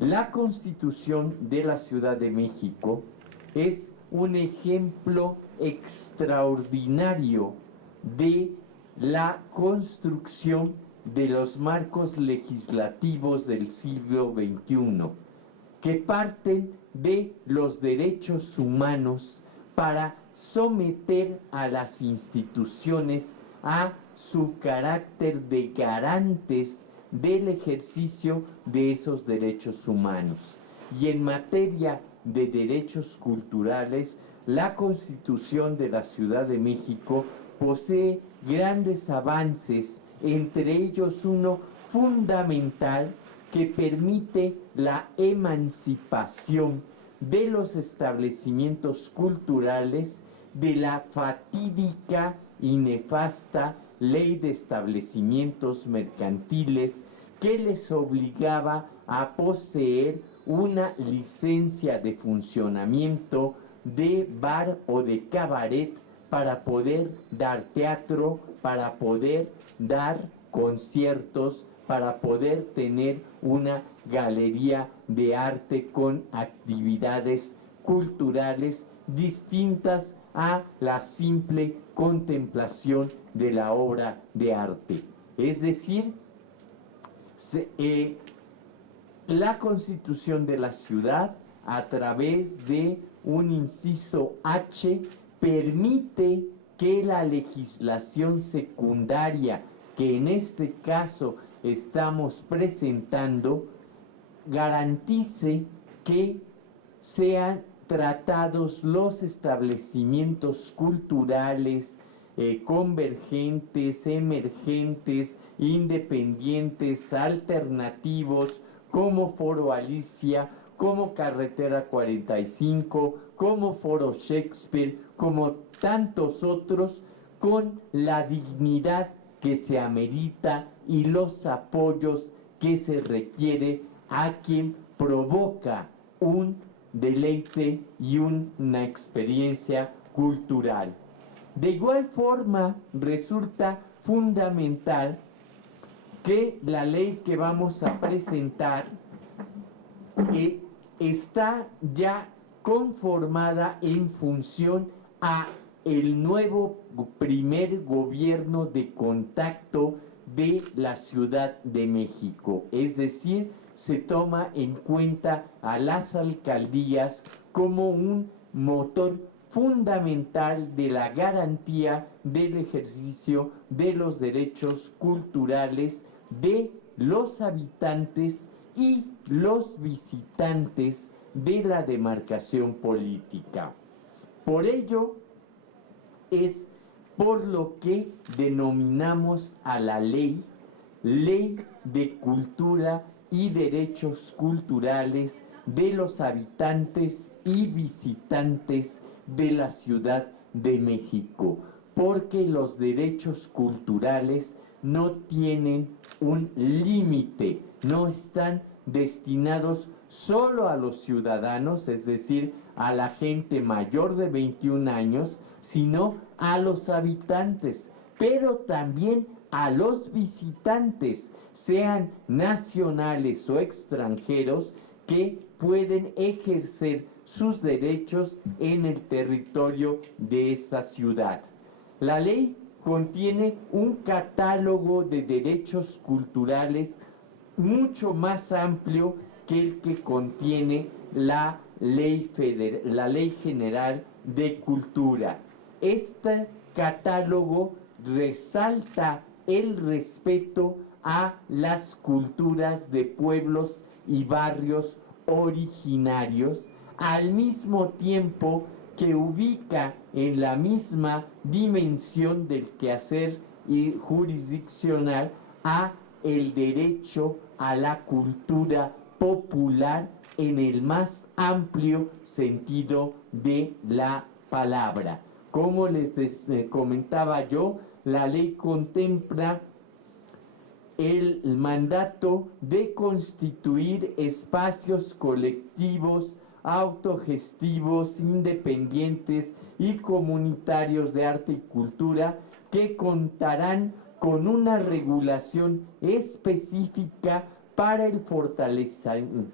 La Constitución de la Ciudad de México es un ejemplo extraordinario de la construcción de los marcos legislativos del siglo XXI, que parten de los derechos humanos para someter a las instituciones a su carácter de garantes del ejercicio de esos derechos humanos. Y en materia de derechos culturales, la Constitución de la Ciudad de México posee grandes avances, entre ellos uno fundamental que permite la emancipación de los establecimientos culturales de la fatídica y nefasta ley de establecimientos mercantiles que les obligaba a poseer una licencia de funcionamiento de bar o de cabaret para poder dar teatro, para poder dar conciertos, para poder tener una galería de arte con actividades culturales distintas a la simple contemplación de la obra de arte. Es decir, la Constitución de la ciudad, a través de un inciso H, permite que la legislación secundaria, que en este caso estamos presentando, garantice que sean tratados los establecimientos culturales convergentes, emergentes, independientes, alternativos, como Foro Alicia, como Carretera 45, como Foro Shakespeare, como tantos otros, con la dignidad que se amerita y los apoyos que se requiere a quien provoca un deleite y una experiencia cultural. De igual forma, resulta fundamental que la ley que vamos a presentar está ya conformada en función a el nuevo primer gobierno de contacto de la Ciudad de México. Es decir, se toma en cuenta a las alcaldías como un motor fundamental de la garantía del ejercicio de los derechos culturales de los habitantes y los visitantes de la demarcación política. Por ello, es por lo que denominamos a la Ley de Cultura y Derechos Culturales de los habitantes y visitantes de la Ciudad de México, porque los derechos culturales no tienen un límite, no están destinados solo a los ciudadanos, es decir, a la gente mayor de 21 años, sino a los habitantes, pero también a los visitantes, sean nacionales o extranjeros, que pueden ejercer sus derechos en el territorio de esta ciudad. La ley contiene un catálogo de derechos culturales mucho más amplio que el que contiene la Ley General de Cultura. Este catálogo resalta el respeto a las culturas de pueblos y barrios originarios, al mismo tiempo que ubica en la misma dimensión del quehacer jurisdiccional a el derecho a la cultura popular en el más amplio sentido de la palabra. Como les comentaba yo, la ley contempla el mandato de constituir espacios colectivos, autogestivos, independientes y comunitarios de arte y cultura que contarán con una regulación específica para el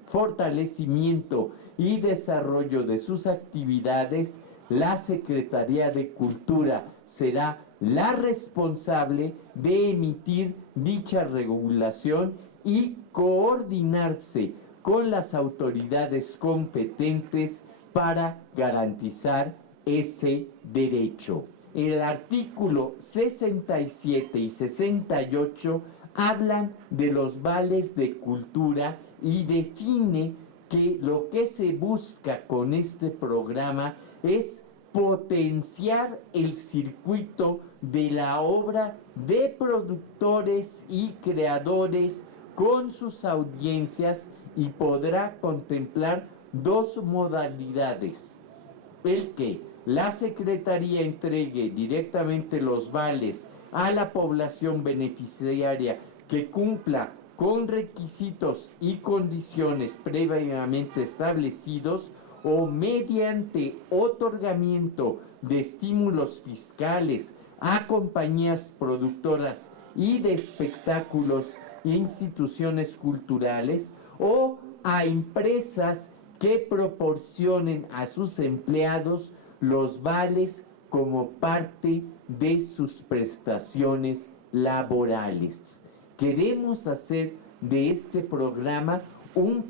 fortalecimiento y desarrollo de sus actividades, la Secretaría de Cultura será la responsable de emitir dicha regulación y coordinarse con las autoridades competentes para garantizar ese derecho. El artículo 67 y 68 hablan de los vales de cultura y define que lo que se busca con este programa es potenciar el circuito de la obra de productores y creadores con sus audiencias y podrá contemplar dos modalidades: el que la Secretaría entregue directamente los vales a la población beneficiaria que cumpla con requisitos y condiciones previamente establecidos, o mediante otorgamiento de estímulos fiscales a compañías productoras y de espectáculos e instituciones culturales, o a empresas que proporcionen a sus empleados los vales como parte de sus prestaciones laborales. Queremos hacer de este programa un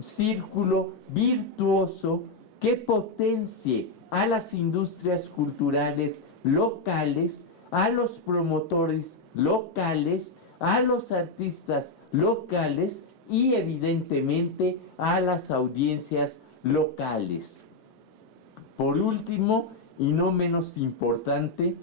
círculo virtuoso que potencie a las industrias culturales locales, a los promotores locales, a los artistas locales y evidentemente a las audiencias locales. Por último, y no menos importante,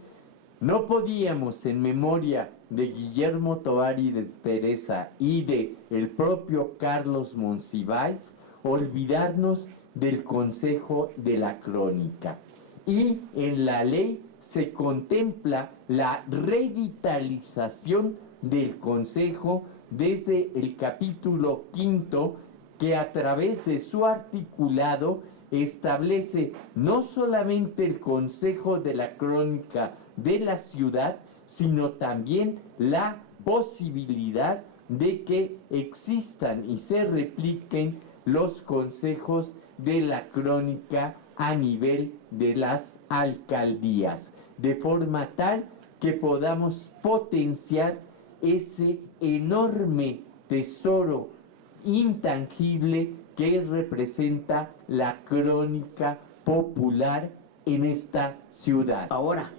no podíamos, en memoria de Guillermo Tovar y de Teresa y de el propio Carlos Monsiváis, olvidarnos del Consejo de la Crónica. Y en la ley se contempla la revitalización del Consejo desde el capítulo 5, que a través de su articulado establece no solamente el Consejo de la Crónica de la ciudad, sino también la posibilidad de que existan y se repliquen los consejos de la crónica a nivel de las alcaldías, de forma tal que podamos potenciar ese enorme tesoro intangible que representa la crónica popular en esta ciudad. Ahora,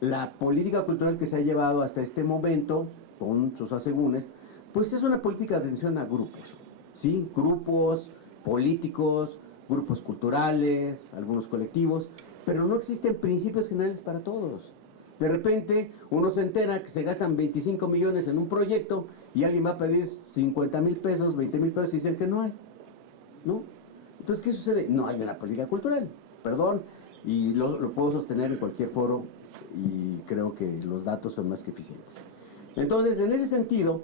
la política cultural que se ha llevado hasta este momento, con sus asegúnes, pues es una política de atención a grupos, ¿sí? Grupos políticos, grupos culturales, algunos colectivos, pero no existen principios generales para todos. De repente, uno se entera que se gastan 25 millones en un proyecto y alguien va a pedir 50,000 pesos, 20,000 pesos y dicen que no hay, ¿no? Entonces, ¿qué sucede? No hay una política cultural, perdón, y lo puedo sostener en cualquier foro y creo que los datos son más que eficientes. Entonces, en ese sentido,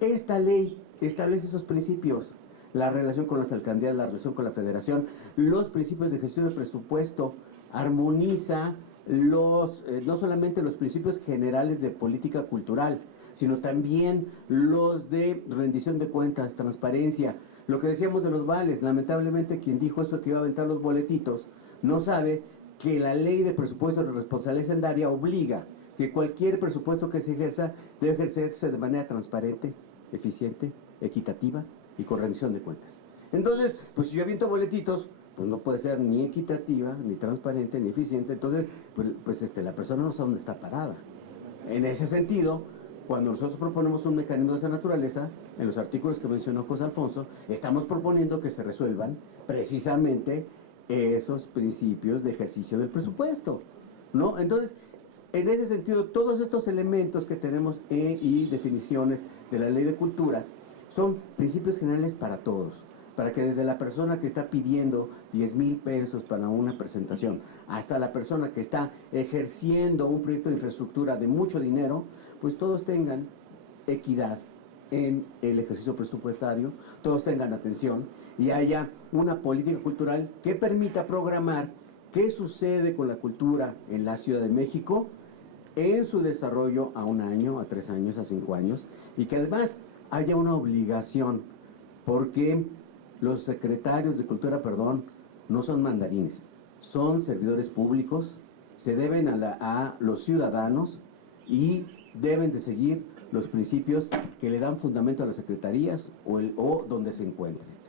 esta ley establece esos principios: la relación con las alcaldías, la relación con la federación, los principios de gestión de presupuesto, armoniza no solamente los principios generales de política cultural, sino también los de rendición de cuentas, transparencia. Lo que decíamos de los vales, lamentablemente quien dijo eso, que iba a aventar los boletitos, no sabe que la ley de presupuesto de responsabilidad hacendaria obliga que cualquier presupuesto que se ejerza debe ejercerse de manera transparente, eficiente, equitativa y con rendición de cuentas. Entonces, pues si yo aviento boletitos, pues no puede ser ni equitativa, ni transparente, ni eficiente. Entonces, la persona no sabe dónde está parada. En ese sentido, cuando nosotros proponemos un mecanismo de esa naturaleza, en los artículos que mencionó José Alfonso, estamos proponiendo que se resuelvan precisamente esos principios de ejercicio del presupuesto, ¿no? Entonces, en ese sentido, todos estos elementos que tenemos y definiciones de la Ley de Cultura son principios generales para todos, para que desde la persona que está pidiendo 10,000 pesos para una presentación, hasta la persona que está ejerciendo un proyecto de infraestructura de mucho dinero, pues todos tengan equidad en el ejercicio presupuestario, todos tengan atención y haya una política cultural que permita programar qué sucede con la cultura en la Ciudad de México en su desarrollo a 1 año, a 3 años, a 5 años, y que además haya una obligación, porque los secretarios de Cultura, no son mandarines, son servidores públicos, se deben a los ciudadanos y deben de seguir los principios que le dan fundamento a las secretarías o donde se encuentren.